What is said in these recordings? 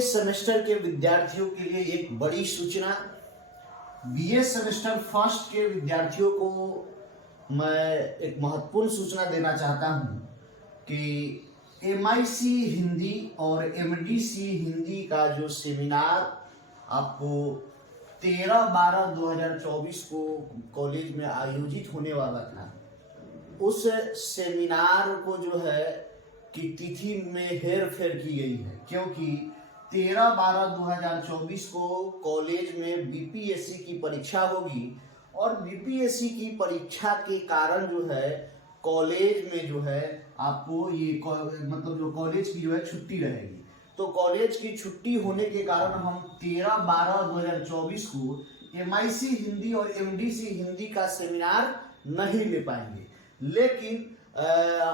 BA semester के विद्यार्थियों के लिए एक बड़ी सूचना। बीए सेमेस्टर फर्स्ट के विद्यार्थियों को मैं एक महत्वपूर्ण सूचना देना चाहता हूं कि एमआईसी हिंदी और एमडीसी हिंदी का जो सेमिनार आपको 13/12/2024 को कॉलेज में आयोजित होने वाला था, उस सेमिनार को जो है कि तिथि में हेर फेर की गई है, क्योंकि 13/12/2024 को कॉलेज में बीपीएससी की परीक्षा होगी और बीपीएससी की परीक्षा के कारण जो है कॉलेज में जो है आपको ये मतलब जो कॉलेज की जो है छुट्टी रहेगी। तो कॉलेज की छुट्टी होने के कारण हम 13/12/2024 को एमआईसी हिंदी और एमडीसी हिंदी का सेमिनार नहीं ले पाएंगे। लेकिन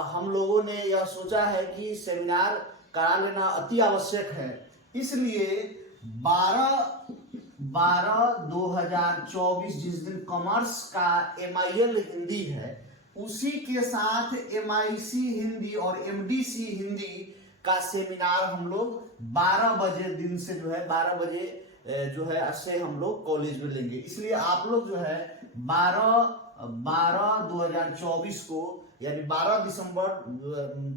हम लोगों ने यह सोचा है कि सेमिनार करा लेना अति आवश्यक है, इसलिए 12/12/2024 जिस दिन कॉमर्स का एमआईएल हिंदी है, उसी के साथ एमआईसी हिंदी और एमडीसी हिंदी का सेमिनार हम लोग 12 बजे दिन से जो है 12 बजे जो है से हम लोग कॉलेज में लेंगे। इसलिए आप लोग जो है 12/12/2024 को यानी 12 दिसंबर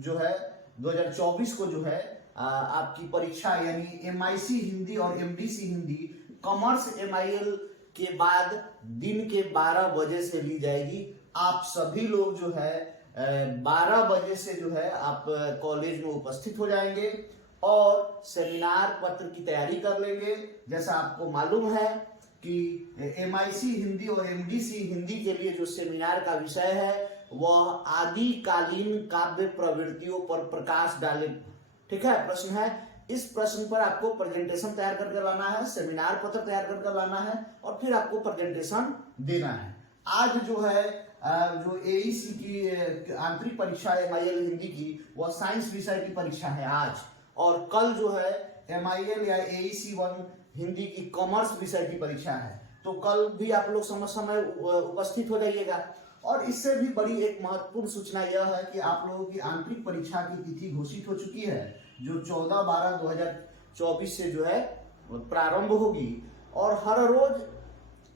जो है 2024 को जो है आपकी परीक्षा यानी एमआईसी हिंदी और एमडीसी हिंदी कॉमर्स एमआईएल के बाद दिन के 12 बजे से ली जाएगी। आप सभी लोग जो है 12 बजे से जो है आप कॉलेज में उपस्थित हो जाएंगे और सेमिनार पत्र की तैयारी कर लेंगे। जैसा आपको मालूम है कि एमआईसी हिंदी और एमडीसी हिंदी के लिए जो सेमिनार का विषय है वह आदिकालीन काव्य प्रवृत्तियों पर प्रकाश डाले। ठीक है, प्रश्न है, इस प्रश्न पर आपको प्रेजेंटेशन तैयार करके लाना है, सेमिनार पत्र तैयार करके लाना है और फिर आपको प्रेजेंटेशन देना है। आज जो है जो एईसी की आंतरिक परीक्षा एमआईएल हिंदी की वह साइंस विषय की परीक्षा है आज, और कल जो है एमआईएल या एईसी 1 हिंदी की कॉमर्स विषय की परीक्षा है। तो कल भी आप लोग समय उपस्थित हो जाइएगा। और इससे भी बड़ी एक महत्वपूर्ण सूचना यह है कि आप लोगों की आंतरिक परीक्षा की तिथि घोषित हो चुकी है, जो 14/12/2024 से जो है प्रारंभ होगी और हर रोज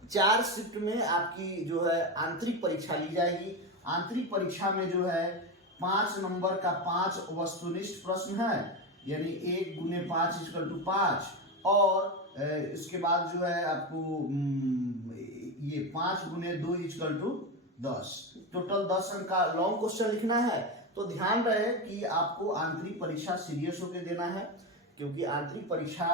4 शिफ्ट में आपकी जो है आंतरिक परीक्षा ली जाएगी। आंतरिक परीक्षा में जो है 5 नंबर का 5 वस्तुनिष्ठ प्रश्न है, यानी 1 × 5 = 5, और इसके बाद जो है आपको ये 5 × 2 = 10, टोटल 10 अंक का लॉन्ग क्वेश्चन लिखना है। तो ध्यान रहे कि आपको आंतरिक परीक्षा सीरियस होकर देना है, क्योंकि आंतरिक परीक्षा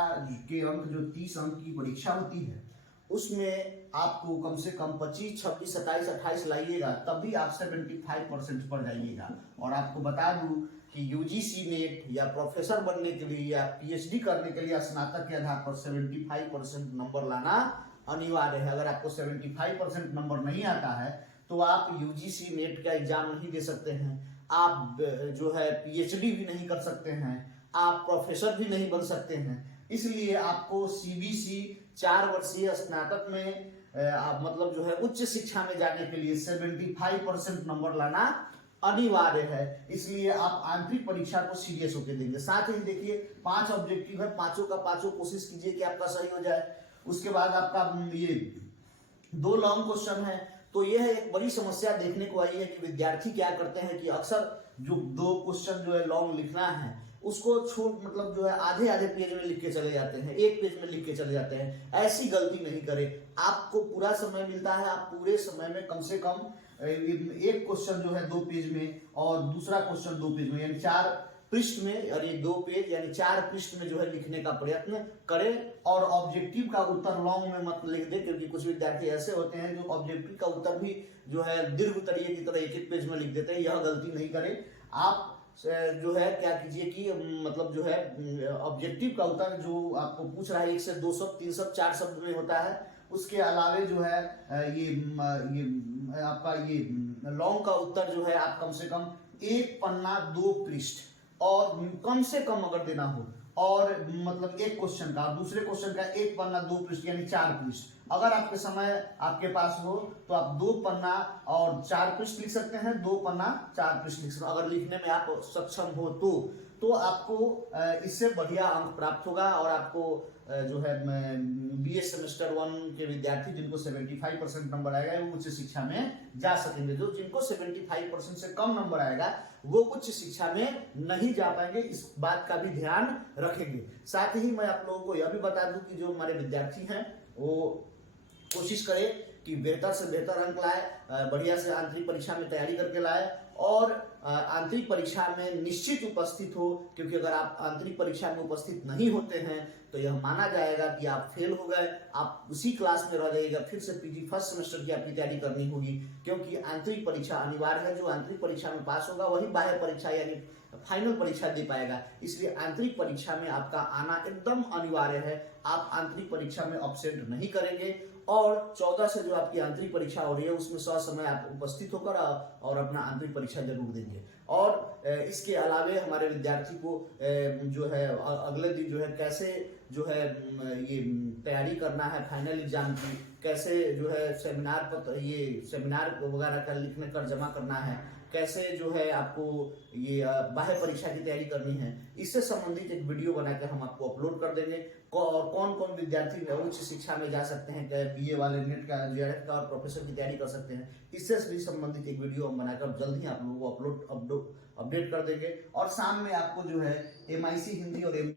के अंक जो 30 अंक की परीक्षा होती है उसमें आपको कम से कम 25, 26, 27, 28 लाइएगा, तभी आप 75% पर जाइएगा। और आपको बता दूं कि यूजीसी नेट या प्रोफेसर बनने के लिए या पीएचडी करने के लिए स्नातक के आधार पर 75% नंबर लाना अनिवार्य है। अगर आपको 75% नंबर नहीं आता है तो आप यूजीसी नेट का एग्जाम नहीं दे सकते हैं, आप जो है पीएचडी भी नहीं कर सकते हैं, आप प्रोफेसर भी नहीं बन सकते हैं। इसलिए आपको सीबीसी 4 वर्षीय स्नातक में आप मतलब जो है उच्च शिक्षा में जाने के लिए 75% नंबर लाना अनिवार्य है। इसलिए आप आंतरिक परीक्षा को सीरियस होकर देंगे। साथ ही देखिए 5 ऑब्जेक्टिव है, पांचों का पांचों कोशिश कीजिए कि आपका सही हो जाए। उसके बाद आपका ये 2 लॉन्ग क्वेश्चन है। तो यह एक बड़ी समस्या देखने को आई है कि विद्यार्थी क्या करते हैं कि अक्सर जो 2 क्वेश्चन जो है लॉन्ग लिखना है उसको मतलब जो है आधे पेज में लिख के चले जाते हैं, 1 पेज में लिख के चले जाते हैं। ऐसी गलती नहीं करें। आपको पूरा समय मिलता है, आप पूरे समय में कम से कम एक क्वेश्चन जो है 2 पेज में और दूसरा क्वेश्चन 2 पेज में, यानी 4 पृष्ठ में, और ये 2 पेज यानी 4 पृष्ठ में जो है लिखने का प्रयत्न करें। और ऑब्जेक्टिव का उत्तर लॉन्ग में मत लिख दे, क्योंकि कुछ विद्यार्थी ऐसे होते हैं जो ऑब्जेक्टिव का उत्तर भी जो है दीर्घ उत्तरीय की तरह 1-1 पेज में लिख देते हैं। यह गलती नहीं करें। आप जो है क्या कीजिए कि मतलब जो है ऑब्जेक्टिव का उत्तर जो आपको पूछ रहा है 1 से 2 शब्द 3 शब्द 4 शब्द में होता है, उसके अलावे जो है ये आपका ये लॉन्ग का उत्तर जो है आप कम से कम 1 पन्ना 2 पृष्ठ और कम से कम अगर देना हो, और मतलब एक क्वेश्चन का दूसरे क्वेश्चन का 1 पन्ना 2 पृष्ठ यानी 4 पृष्ठ। अगर आपके समय आपके पास हो तो आप 2 पन्ना और 4 पृष्ठ लिख सकते हैं, 2 पन्ना 4 पृष्ठ लिख सकते हैं, अगर लिखने में आप सक्षम हो तो। तो आपको इससे बढ़िया अंक प्राप्त होगा और आपको जो है बीए सेमेस्टर 1 के विद्यार्थी जिनको 75% नंबर आएगा वो उच्च शिक्षा में जा सकेंगे। जो जिनको 75% से कम नंबर आएगा वो उच्च शिक्षा में नहीं जा पाएंगे, इस बात का भी ध्यान रखेंगे। साथ ही मैं आप लोगों को यह भी बता दूं कि जो हमारे विद्यार्थी हैं वो कोशिश करें कि बेहतर से बेहतर अंक लाए, बढ़िया से आंतरिक परीक्षा में तैयारी करके लाए और आंतरिक परीक्षा में निश्चित उपस्थित हो, क्योंकि अगर आप आंतरिक परीक्षा में उपस्थित नहीं होते हैं तो यह माना जाएगा कि आप फेल हो गए, आप उसी क्लास में रह जाइएगा, फिर से पीजी फर्स्ट सेमेस्टर की आपकी तैयारी करनी होगी, क्योंकि आंतरिक परीक्षा अनिवार्य है। जो आंतरिक परीक्षा में पास होगा वही बाह्य परीक्षा यानी फाइनल परीक्षा दे पाएगा, इसलिए आंतरिक परीक्षा में आपका आना एकदम अनिवार्य है। आप आंतरिक परीक्षा में अब्सेंट नहीं करेंगे और 14 से जो आपकी आंतरिक परीक्षा हो रही है उसमें ससमय आप उपस्थित होकर और अपना आंतरिक परीक्षा जरूर देंगे। और इसके अलावे हमारे विद्यार्थी को जो है अगले दिन जो है कैसे जो है ये तैयारी करना है फाइनल एग्जाम की, कैसे जो है सेमिनार पर ये सेमिनार वगैरह का लिखने कर जमा करना है, कैसे जो है आपको ये बाह्य परीक्षा की तैयारी करनी है, इससे संबंधित एक वीडियो बनाकर हम आपको अपलोड कर देंगे। और कौन कौन विद्यार्थी उच्च शिक्षा में जा सकते हैं, बीए वाले नेट का, जेआरएफ का और प्रोफेसर की तैयारी कर सकते हैं, इससे भी संबंधित एक वीडियो हम बनाकर जल्द ही आप लोगों को अपडेट कर देंगे। और शाम में आपको जो है एमआईसी हिंदी और